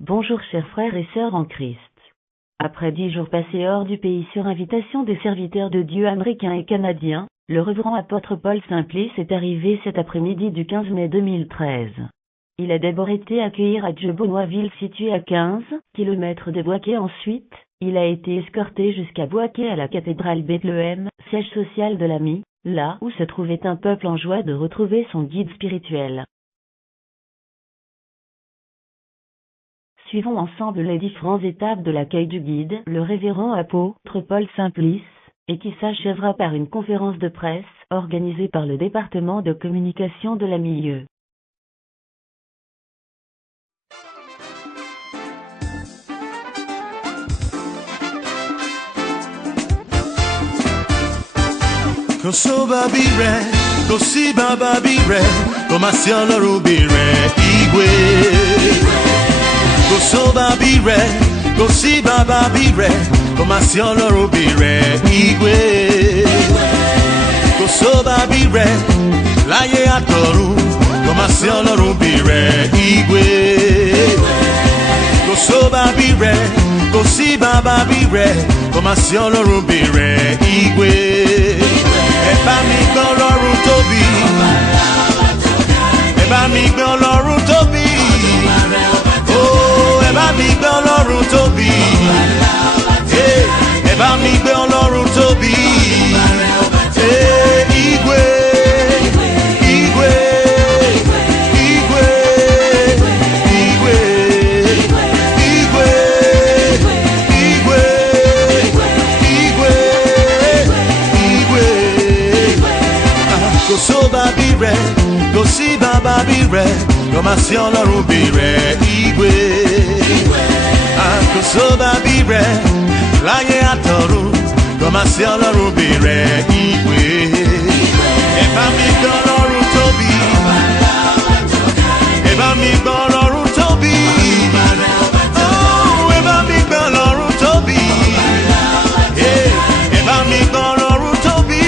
Bonjour chers frères et sœurs en Christ. Après 10 jours passés hors du pays sur invitation des serviteurs de Dieu américains et canadiens, le révérend apôtre Paul Simplice est arrivé cet après-midi du 15 mai 2013. Il a d'abord été accueilli à Djebonoisville situé à 15 km de Boaké. Ensuite, il a été escorté jusqu'à Boaké à la cathédrale Bethléem, siège social de l'AMI, là où se trouvait un peuple en joie de retrouver son guide spirituel. Suivons ensemble les différentes étapes de l'accueil du guide, le révérend apôtre Paul Simplice, et qui s'achèvera par une conférence de presse, organisée par le département de communication de l'AMI. Kosoba bire, Kosiba babire, Komasiolo rubire, Igwe. Kosoba bire, Kosiba babire, Komasiolo rubire, Igwe. Kosoba bire, Laye atoru, Komasiolo rubire, Igwe. Kosoba bire, Kosiba babire, Komasiolo rubire, Igwe. Eba mi gbé Ọlọ́run tóbi. Eba mi gbé Ọlọ́run tóbi. Oh, eba mi gbé Ọlọ́run tóbi. Eba mi gbé Ọlọ́run tóbi. Igwe, Igwe, Igwe, Igwe, Igwe, Igwe, Igwe, Igwe. Kosoba bire, Kosiba babire, Komasi Ọlọ́run bire, Igwe. Kosoba bire, Láyé àtọ̀run, Komasi Ọlọ́run bire, Igwe. Ẹ bá mi gbé Ọlọ́run tóbi. Ẹ bá mi gbé Ọlọ́run tóbi. Oh, ẹ bá mi gbé Ọlọ́run tóbi. Ẹ bá mi gbé Ọlọ́run tóbi.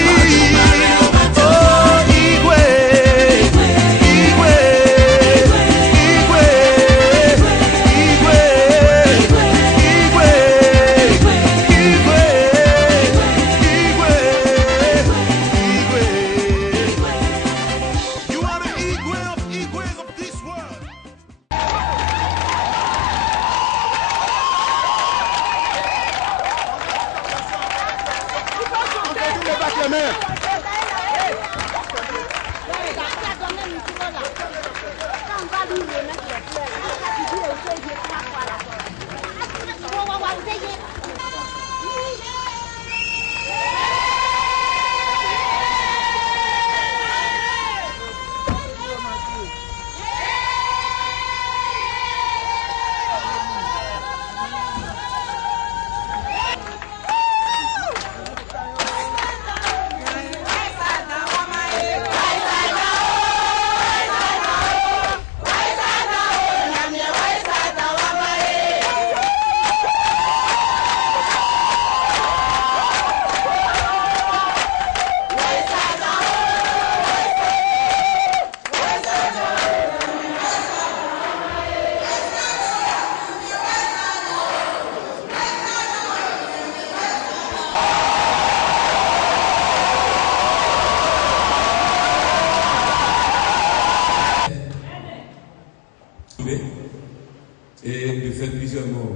Et de faire plusieurs morts.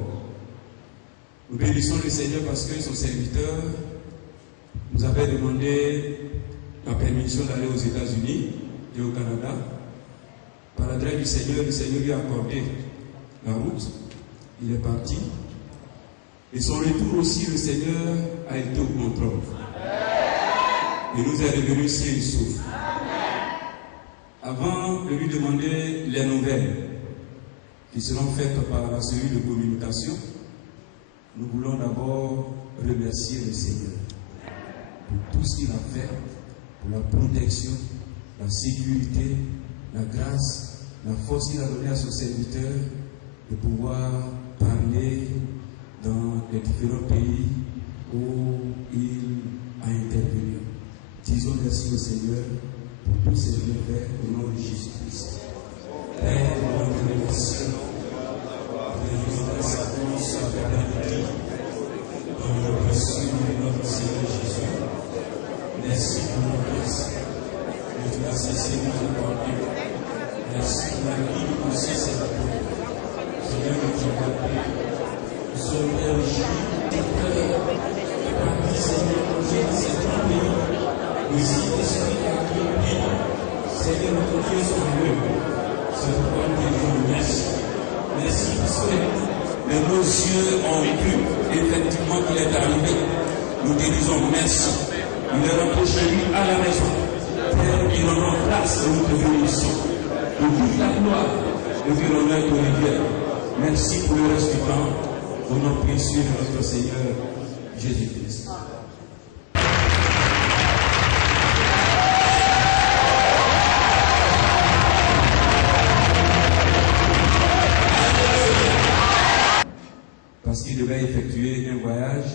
Nous bénissons le Seigneur parce que son serviteur nous avait demandé la permission d'aller aux États-Unis et au Canada. Par la grâce du Seigneur lui a accordé la route. Il est parti. Et son retour aussi, le Seigneur a été au contrôle. Il nous est revenu sain et sauf. Avant de lui demander les nouvelles qui seront faites par la cellule de communication, nous voulons d'abord remercier le Seigneur pour tout ce qu'il a fait, pour la protection, la sécurité, la grâce, la force qu'il a donnée à son serviteur de pouvoir parler dans les différents pays où il a intervenu. Disons merci au Seigneur pour tous ces bienfaits au nom de Jésus-Christ. Père, nous te remercions et nos yeux ont vu effectivement qu'il est arrivé. Nous te disons merci. Il est rentré chez lui à la maison. Père, il en a grâce et nous te bénissons. De toute la gloire, de tout l'honneur de Olivier. Merci pour le reste du temps. Au nom précieux de notre Seigneur Jésus-Christ. Parce qu'il devait effectuer un voyage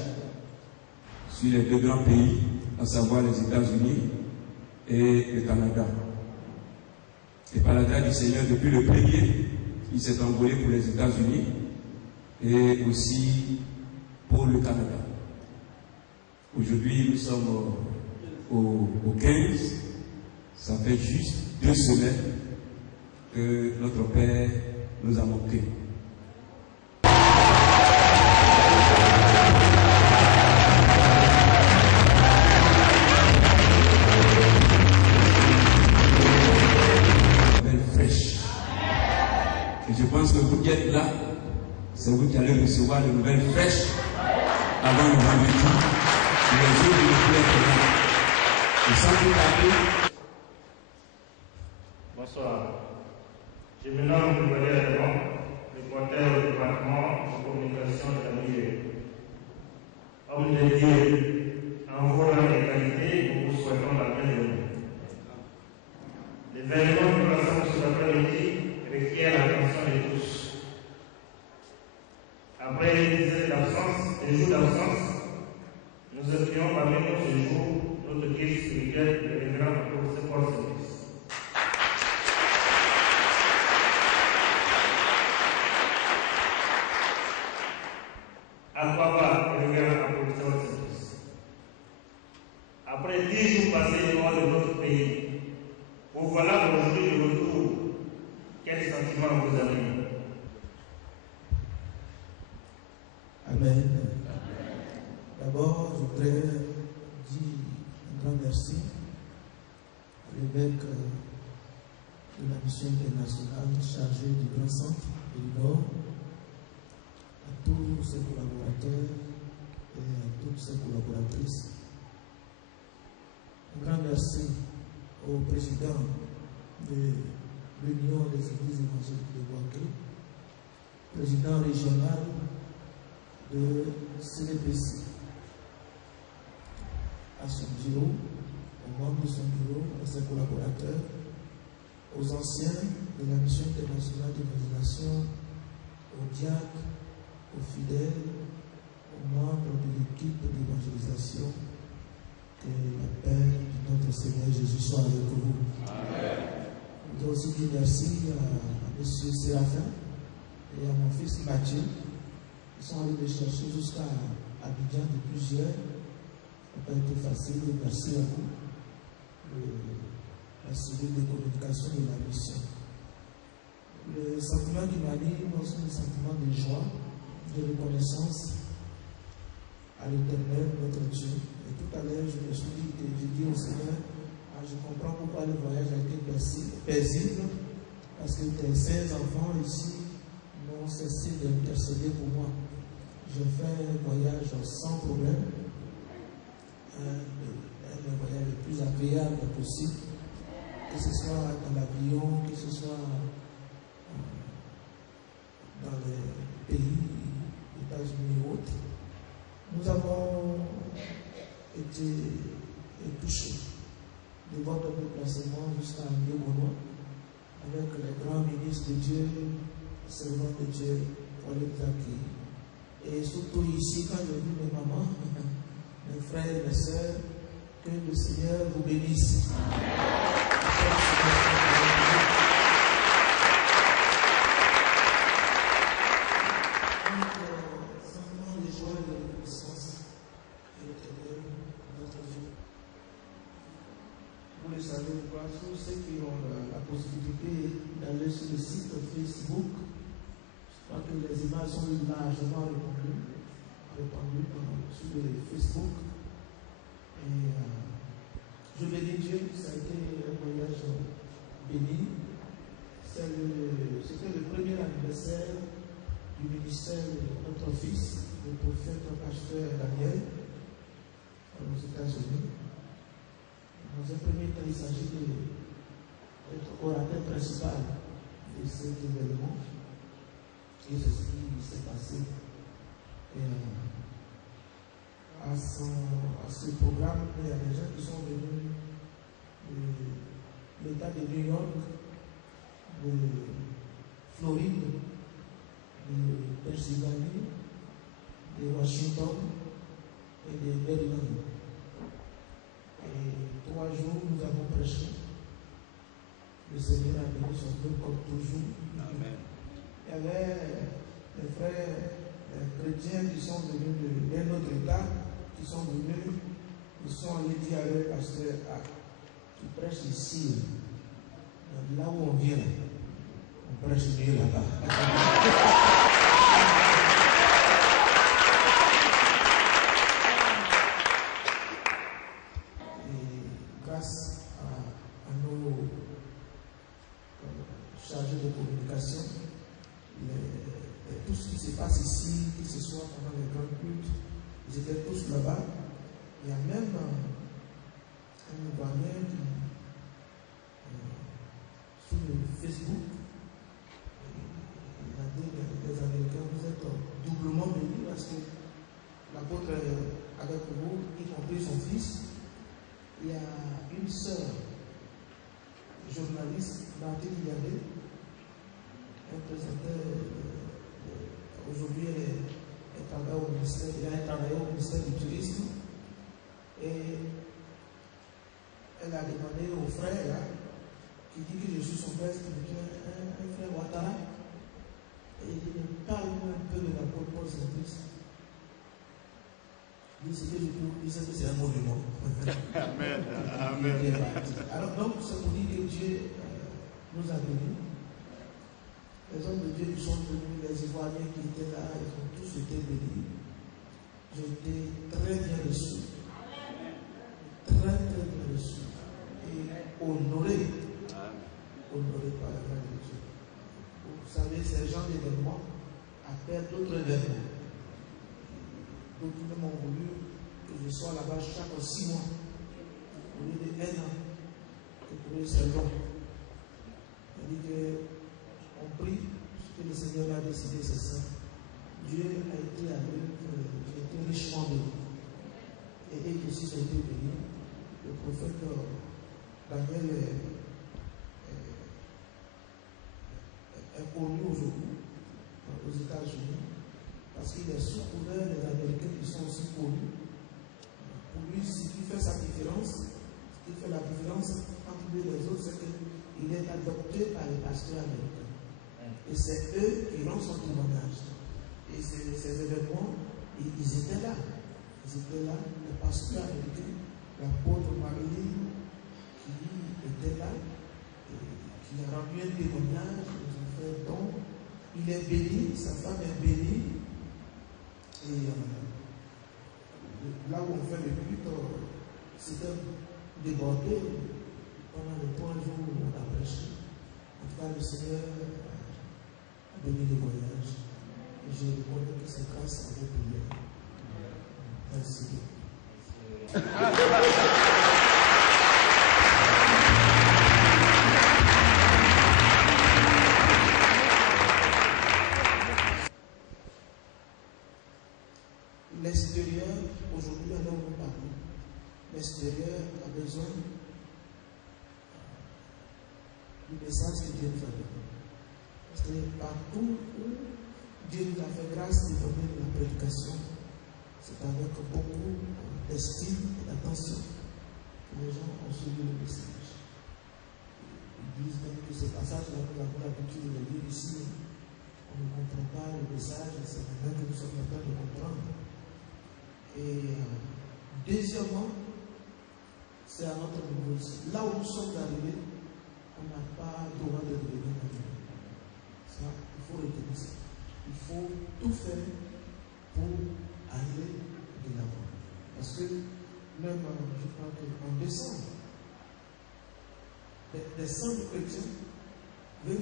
sur les deux grands pays, à savoir les États-Unis et le Canada. Et par la grâce du Seigneur, depuis le premier, il s'est envolé pour les États-Unis et aussi pour le Canada. Aujourd'hui, nous sommes au 15. Ça fait juste 2 semaines que notre Père nous a manqué. Je pense que vous qui êtes là, c'est vous qui allez recevoir de nouvelles fraîches avant le vendredi. Les jours de ne plus être là. Et sans plus tarder. Bonsoir. Je me nomme Nicolas Edmond, reporter au département de communication de la Niger. Homme de Dieu, en vos rangs et qualités, nous vous souhaitons la bienvenue. L'événement que nous passons cet après-midi requiert l'attention de tous. Après des jours d'absence, nous accueillons parmi nous ce jour notre guide spirituel, le révérend apôtre Paul Simplice. À quoi va le révérend apôtre Paul Simplice? Après 10 jours passés hors de notre pays, vous voilà aujourd'hui de retour. Quel sentiment vous avez? Amen. D'abord, je voudrais dire un grand merci à l'évêque de la mission internationale chargé du Grand Centre et du Nord, à tous ses collaborateurs et à toutes ses collaboratrices. Un grand merci au président de l'Union des Églises évangéliques de Boaké, président régional de CDPC, à son bureau, aux membres de son bureau, à ses collaborateurs, aux anciens de la mission internationale d'évangélisation, aux diacres, aux fidèles, aux membres de l'équipe d'évangélisation. Que la paix de notre Seigneur Jésus soit avec vous. Amen. Je voudrais aussi dire merci à M. Séraphin et à mon fils Mathieu. Ils sont allés me chercher jusqu'à Abidjan de plusieurs. Ça n'a pas été facile. Merci à vous. La cellule de communication de la mission. Le sentiment qui m'anime, c'est le sentiment de joie, de reconnaissance à l'Éternel, notre Dieu. Et tout à l'heure, je me suis dit que j'ai dit au Seigneur, je comprends pourquoi le voyage a été paisible, parce que tes 16 enfants ici n'ont cessé d'intercéder pour moi. Je fais un voyage sans problème, un voyage le plus agréable possible, que ce soit dans l'avion, que ce soit dans les pays, États-Unis ou autres. Nous avons été touchés de votre déplacement jusqu'à Ndiébono avec les grands ministres de Dieu, les servants de Dieu, Walid Zaki. Et surtout ici, quand j'ai vu mes mamans, mes frères et mes sœurs, que le Seigneur vous bénisse. Vous le savez ou pas, tous ceux qui ont la possibilité d'aller sur le site Facebook, je crois que les images sont largement répandues sur le Facebook. Et je bénis Dieu, ça a été un voyage béni. C'était le premier anniversaire du ministère prophète pasteur Daniel aux États-Unis. Dans un premier temps, il s'agit d'être orateur principal de cet événement. Et c'est ce qui s'est passé. Et à ce programme, il y a des gens qui sont venus de l'État de New York, de Floride, de Pennsylvanie, de Washington et de Maryland. Et 3 jours, nous avons prêché. Le Seigneur a béni son peuple comme toujours. Amen. Il y avait des frères chrétiens qui sont venus d'un autre État, qui sont venus, ils sont allés dire avec le pasteur qui prêche ici, là où on vient, on prêche mieux là-bas. Grâce à nos chargés de communication, tout ce qui se passe ici, que ce soit pendant les grands cultes, ils étaient tous là-bas. Il y a même un Ivoirien qui, sur le Facebook, il a dit les Américains, vous êtes doublement bénis parce que l'apôtre est avec vous, y compris son fils. Il y a une sœur, journaliste, Martine Yadé, elle présentait, aujourd'hui elle travaille au ministère, elle a travaillé au ministère du Tourisme, et elle a demandé au frère là, qui dit que je suis son frère, un frère Ouattara, et il dit, parle-moi un peu de la Paul Saint-Christ. Ce que je peux vous dire, c'est que c'est un monument. Amen. Amen. Alors, donc, c'est pour dire que Dieu nous a bénis. Les hommes de Dieu qui sont venus, les Ivoiriens qui étaient là, ils ont tous été bénis. J'ai été très bien reçu. Très, très bien reçu. Et honoré. Honoré par la grâce de Dieu. Vous savez, ces gens d'événements appellent d'autres événements. D'autres m'ont voulu que je sois là-bas chaque 6 mois, au lieu de 1 an, que pour eux c'est long. On dit qu'on prie, ce que le Seigneur a décidé, c'est ça. Dieu a été avec, j'ai été richement béni. Et que si j'ai été béni, le prophète Daniel est connu aujourd'hui aux États-Unis. Parce qu'il est sous couvert des Américains qui sont aussi connus. Pour lui, ce qui fait sa différence, ce qui fait la différence entre lui et les autres, c'est qu'il est adopté par les pasteurs américains. Et c'est eux qui rendent son témoignage. Et ces événements, ils étaient là. Ils étaient là, les pasteurs américains, l'apôtre Marie, qui était là, et qui a rendu un témoignage, ils ont fait don. Il est béni, sa femme est bénie. Et là où on fait le culte, c'était débordé pendant les 3 jours où on a prêché. En tout cas, le Seigneur a béni le voyage. Et je reconnais que c'est grâce à vos prières. Merci. L'extérieur, aujourd'hui, alors on parle, l'extérieur a besoin du message que Dieu nous a donné. Parce que partout où Dieu nous a fait grâce de donner la prédication, c'est avec beaucoup d'estime et d'attention que les gens ont suivi le message. Ils disent même que ce passage-là, nous avons l'habitude de le lire ici. On ne comprend pas le message, c'est maintenant que nous sommes en train de comprendre. Et deuxièmement, c'est à notre niveau ici. Là où nous sommes arrivés, on n'a pas le droit de devenir arrivé. Ça, il faut retenir ça. Il faut tout faire pour aller de l'avant. Parce que même, je crois qu'en décembre, des centres chrétiens veulent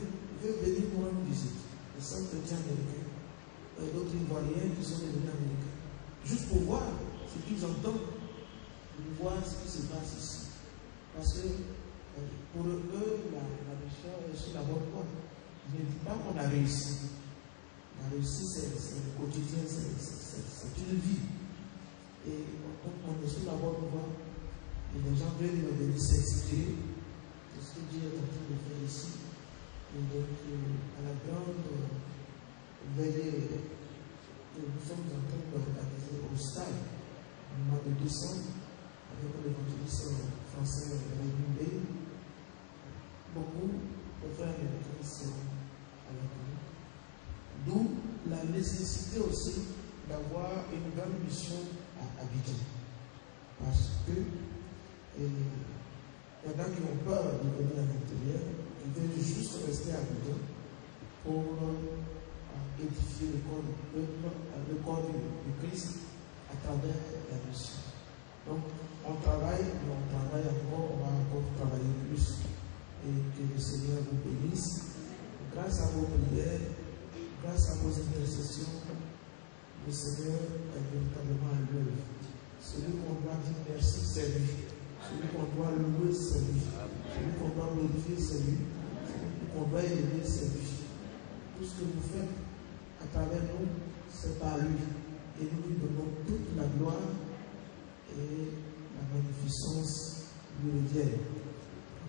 venir nous rendre visite. Des centres chrétiens américains, d'autres Ivoiriens qui sont devenus américains. juste pour voir ce qu'ils entendent, pour voir ce qui se passe ici. Parce que pour eux, la mission est sur la bonne voie. Je ne dis pas qu'on a réussi. La réussite, c'est le quotidien, c'est une vie. Et donc, on est sur la bonne voie. Et les gens veulent venir s'inspirer de ce que Dieu est en train de faire ici. Et donc, à la grande veillée, nous sommes en train d'organiser au stade, au mois de décembre, avec l'évangéliste français Rémi B. Beaucoup de frères et de sœurs avec nous. D'où la nécessité aussi d'avoir une grande mission à Abidjan. Parce que il y en a qui ont peur de venir à l'intérieur, ils veulent juste rester à Abidjan pour édifier le corps du Christ à travers la mission. Donc, on travaille, mais on travaille encore, on va encore travailler plus. Et que le Seigneur vous bénisse. Grâce à vos prières, grâce à vos intercessions, le Seigneur est véritablement à l'œuvre. Celui qu'on doit dire merci, c'est lui. Celui qu'on doit louer, c'est lui. Celui qu'on doit glorifier, c'est lui. Celui qu'on doit aimer, c'est lui. Tout ce que vous faites à travers nous, c'est par lui. Et nous lui donnons toute la gloire et la magnificence lui revient.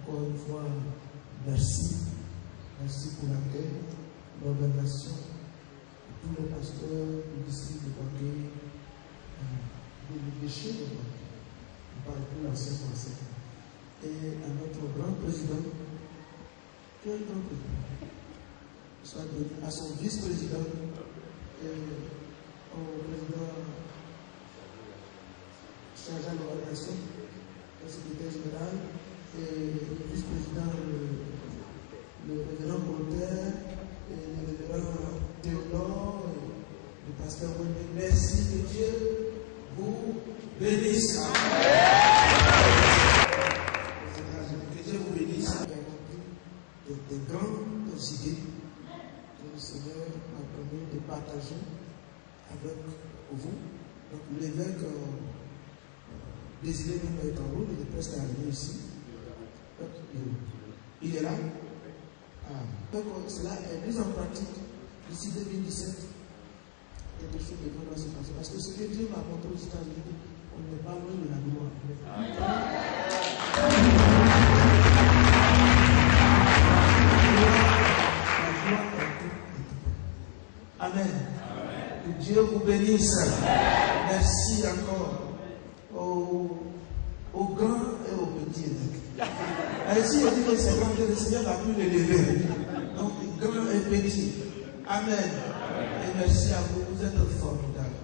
Encore une fois, merci. Merci pour l'accueil, l'organisation, tous les pasteurs du district de Baké, de l'évêché de Baké, on parle plus l'ancien français, et à notre grand président, quel grand président, soit à son vice-président, et au président chargé de l'organisation, le secrétaire général, et le vice-président, le révérend Voltaire, et le révérend Théodore, et le pasteur René. Merci que Dieu vous bénisse. Que Dieu vous bénisse. Des grandes idées que le Seigneur m'a permis de partager avec vous. Donc l'évêque Désiré même est en route, il est presque arrivé ici. Il est là. Donc cela est mis en pratique d'ici 2017. Et des choses devront se passer. Parce que ce que Dieu m'a montré aux États-Unis, on n'est pas loin de la gloire. Amen. Que Dieu vous bénisse. Merci encore aux grands et aux petits évêques. Ainsi, il dit que c'est grand que le Seigneur a pu l'élever. Donc, grand et petit. Amen. Et merci à vous. Vous êtes formidables.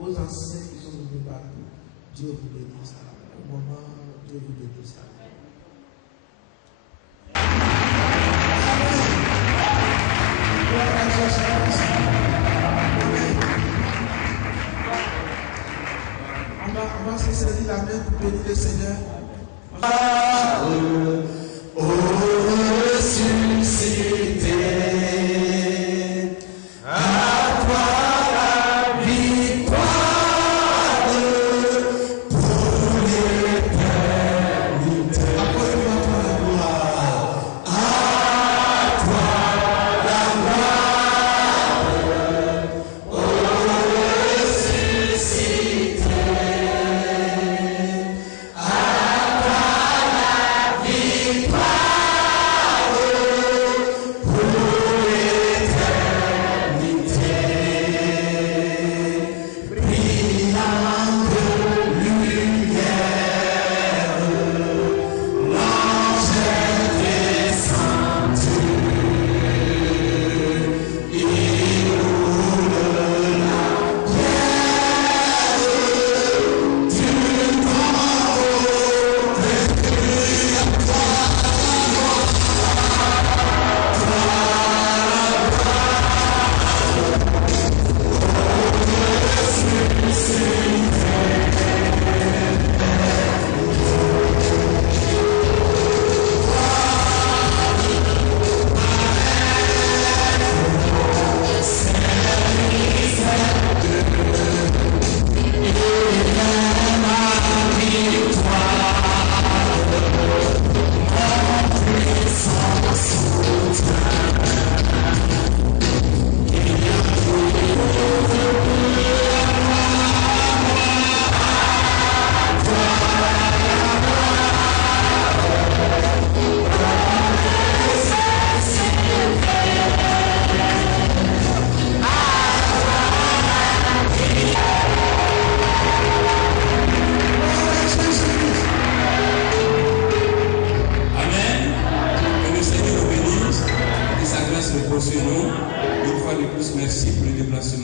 Aux anciens qui sont venus partout, Dieu vous bénisse. Au moment, Dieu vous bénisse. On va se saisir la main pour bénir le Seigneur. Ressuscité, à toi la victoire pour l'éternité. Accorde-moi la gloire, à toi la gloire, ressuscité, à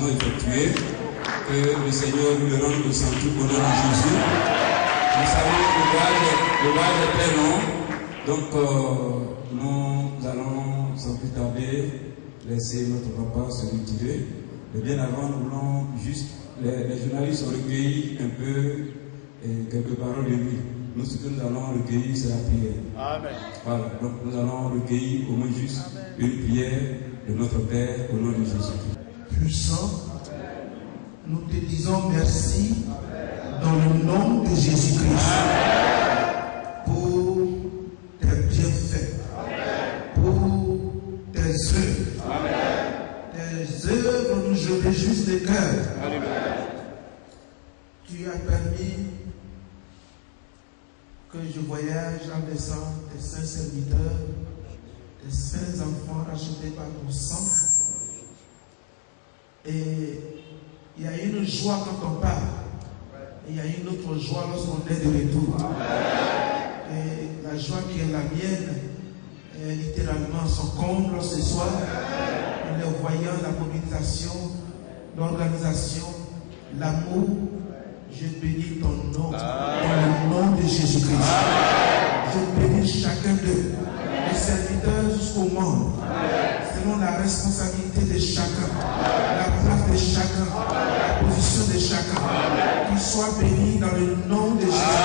engagement effectué. Que le Seigneur nous le rende au centre au nom de Jésus. Vous savez, le voyage est très long, donc nous allons sans plus tarder laisser notre papa se retirer. Mais bien avant, nous voulons juste, les journalistes ont recueilli un peu quelques paroles de lui. Nous, ce que nous allons recueillir, c'est la prière. Amen. Voilà, donc nous allons recueillir au moins juste une prière de notre Père au nom de Jésus. Puissant, nous te disons merci dans le nom de Jésus-Christ pour tes bienfaits, pour tes œuvres. Tes œuvres nous je réjouissent le cœur. Tu as permis que je voyage en laissant tes saints serviteurs, tes saints enfants achetés par ton sang. Et il y a une joie quand on part. Et il y a une autre joie lorsqu'on est de retour. Et la joie qui est la mienne est littéralement son comble ce soir. En les voyant, la mobilisation, l'organisation, l'amour. Je bénis ton nom, dans le nom de Jésus-Christ. Je bénis chacun d'eux, les serviteurs jusqu'au monde, selon la responsabilité de chacun, la place de chacun, la position de chacun. Qu'ils soient bénis dans le nom de Jésus.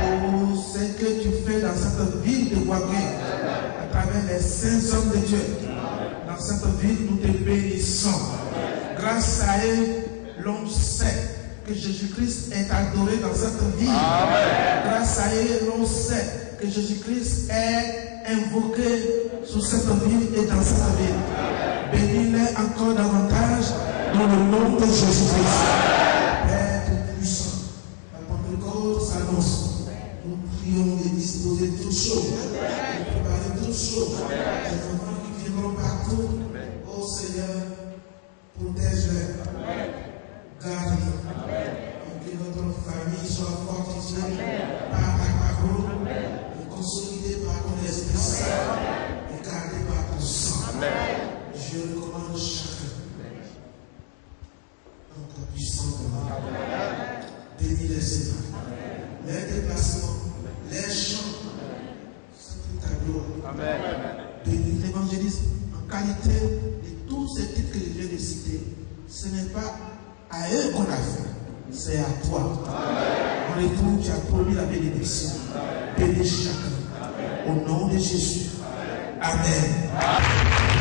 Pour ce que tu fais dans cette ville de Ouaké, à travers les saints hommes de Dieu. Dans cette ville, nous te bénissons. Grâce à eux, l'on sait que Jésus-Christ est adoré dans cette ville. Amen. Grâce à eux, l'on sait que Jésus-Christ est invoqué sur cette ville et dans cette ville. Bénis-les encore davantage dans le nom de Jésus-Christ. Père tout-puissant, la Pentecôte s'annonce. Nous prions de disposer de toutes choses, de préparer toutes choses. Les enfants qui viendront partout, ô Seigneur, protège-les. Garde-les. Que notre famille soit fortifiée par ta parole et consolidée par ton Esprit Saint et gardée par ton sang. Je recommande chacun dans ta puissante main. Bénis les Seigneur, les déplacements, les chants, c'est ta gloire. Bénis l'évangélisme en qualité de tous ces titres que je viens de citer. Ce n'est pas à eux qu'on a fait, c'est à toi. En retour, tu as promis la bénédiction. Bénis chacun. Au nom de Jésus. Amen.